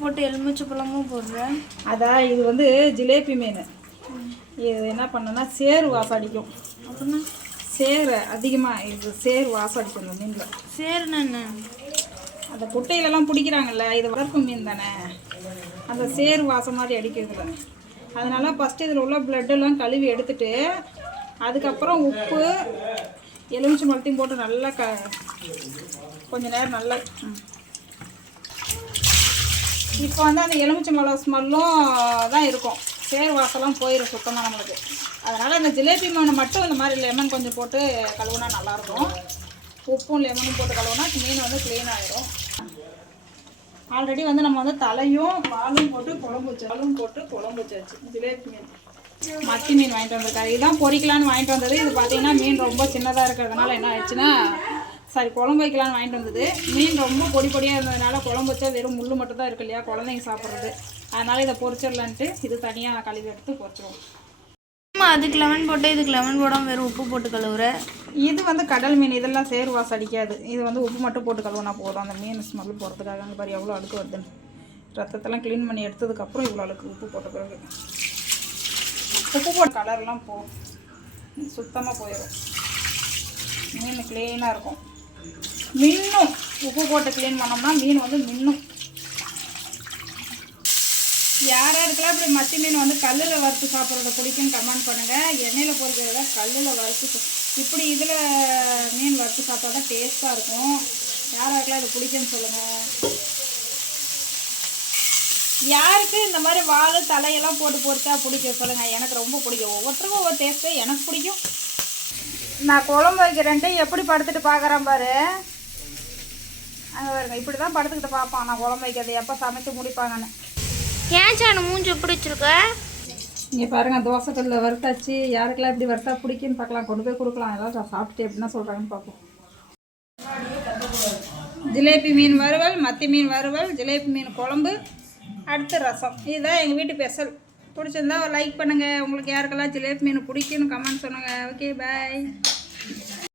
போட்டு எலுமிச்சை பழமும் போடுறேன். அதான் இது வந்து ஜிலேபி மீன். இது என்ன பண்ணனா சேறு வாசம் அடிக்கும். அப்படின்னா சேறு அதிகமாக இது சேறு வாசம் அடிக்கும் இந்த மீனில். சேருண்ணா என்ன? அந்த குட்டையிலலாம் பிடிக்கிறாங்கல்ல, இது வளர்ப்பு மீன் தானே, அந்த சேறு வாசம் மாதிரி அடிக்கிறதுல. அதனால் ஃபஸ்ட்டு இதில் உள்ள பிளட்டெல்லாம் கழுவி எடுத்துட்டு அதுக்கப்புறம் உப்பு எலுமிச்சை பழத்தையும் போட்டு நல்லா கொஞ்சம் நேரம் நல்லா இப்போ வந்து அந்த எலுமிச்சை பழம் ஸ்மெல்லும் தான் இருக்கும், சேறு வாசம்லாம் போயிடும் சுத்தமாக நம்மளுக்கு. அதனால் அந்த ஜிலேபி மீன் மட்டும் இந்த மாதிரி லெமன் கொஞ்சம் போட்டு கழுவுனா நல்லாயிருக்கும். உப்பும் லெமனும் போட்டு கழுவுனா மீன் வந்து க்ளீன் ஆகிடும். ஆல்ரெடி வந்து நம்ம வந்து தலையும் வாலும் போட்டு குழம்பு வச்சாச்சு. ஜிலேபி மீன் மத்தி மீன் வாங்கிட்டு வந்திருக்காரு. இதுதான் பொரிக்கலான்னு வாங்கிட்டு வந்தது. இது பார்த்தீங்கன்னா மீன் ரொம்ப சின்னதாக இருக்கிறதுனால என்ன ஆயிடுச்சுன்னா குழம்பு வைக்கலான்னு வாங்கிட்டு வந்தது. மீன் ரொம்ப பொடி பொடியாக இருந்ததுனால குழம்பு வச்சா வெறும் முள் மட்டும் தான் இருக்கு இல்லையா, குழந்தைங்க சாப்பிட்றது. அதனால் இதை பொரிச்சிடலான்ட்டு இது தனியாக கழுவி எடுத்து பொரிச்சிடுவோம். அதுக்கு லெமன் போட்டு இதுக்கு லெமன் போடாமல் வெறும் உப்பு போட்டு கழுவுற. இது வந்து கடல் மீன், இதெல்லாம் சேறு வாசம் அடிக்காது. இது வந்து உப்பு மட்டும் போட்டு கழுவுனா போதும் அந்த மீன் ஸ்மெல் போகிறதுக்காக. அந்த மாதிரி எவ்வளோ அழுக்கு வருதுன்னு ரத்தத்தெல்லாம் க்ளீன் பண்ணி எடுத்ததுக்கப்புறம் இவ்வளோ அழுக்கு உப்பு போட்ட பிறகு உப்பு போட்ட கலர்லாம் சுத்தமாக போயிடும். மீன் க்ளீனாக இருக்கும். மின்னும் உப்பு போட்டு க்ளீன் பண்ணோம்னா மீன் வந்து மின்னும். யாராருக்கெல்லாம் இப்படி மத்தி மீன் வந்து கல்லில் வறுத்து சாப்பிட்றத பிடிக்குன்னு கமெண்ட் பண்ணுங்கள். எண்ணெயில் பொரிக்கிறத கல்லில் வறுத்து இப்படி இதில் மீன் வறுத்து சாப்பிட்டா தான் டேஸ்ட்டாக இருக்கும். யாராருக்கெல்லாம் இது பிடிக்குன்னு சொல்லுங்கள். யாருக்கு இந்த மாதிரி வால் தலையெல்லாம் போட்டு பொரிச்சா பிடிக்கும் சொல்லுங்கள். எனக்கு ரொம்ப பிடிக்கும். ஒவ்வொருத்தருக்கும் ஒவ்வொரு டேஸ்ட்டு. எனக்கு பிடிக்கும். நான் குழம்பு வைக்கிறேன்ட்டு எப்படி படுத்துட்டு பார்க்குறேன் பாரு. அங்கே பாருங்க, இப்படி தான் படுத்துக்கிட்டு பார்ப்பான் நான் குழம்பு வைக்கிறது எப்போ சமைச்சு முடிப்பாங்கன்னு. ஏன் சாணு மூஞ்சி எப்படி வச்சுருக்க? இங்கே பாருங்கள், தோசைக்கல்லில் வறுத்தாச்சு. யாருக்கெல்லாம் இப்படி வறுத்தா பிடிக்குன்னு பார்க்கலாம். கொண்டு போய் கொடுக்கலாம். எல்லாம் சாப்பிட்டு எப்படின்னா சொல்கிறாங்கன்னு பார்ப்போம். ஜிலேபி மீன் வறுவல், மத்தி மீன் வறுவல், ஜிலேபி மீன் குழம்பு, அடுத்து ரசம். இதுதான் எங்கள் வீட்டு ஸ்பெஷல். பிடிச்சிருந்தா லைக் பண்ணுங்கள். உங்களுக்கு யாருக்கெல்லாம் ஜிலேபி மீன் பிடிக்குன்னு கமெண்ட் சொல்லுங்கள். ஓகே, பாய்.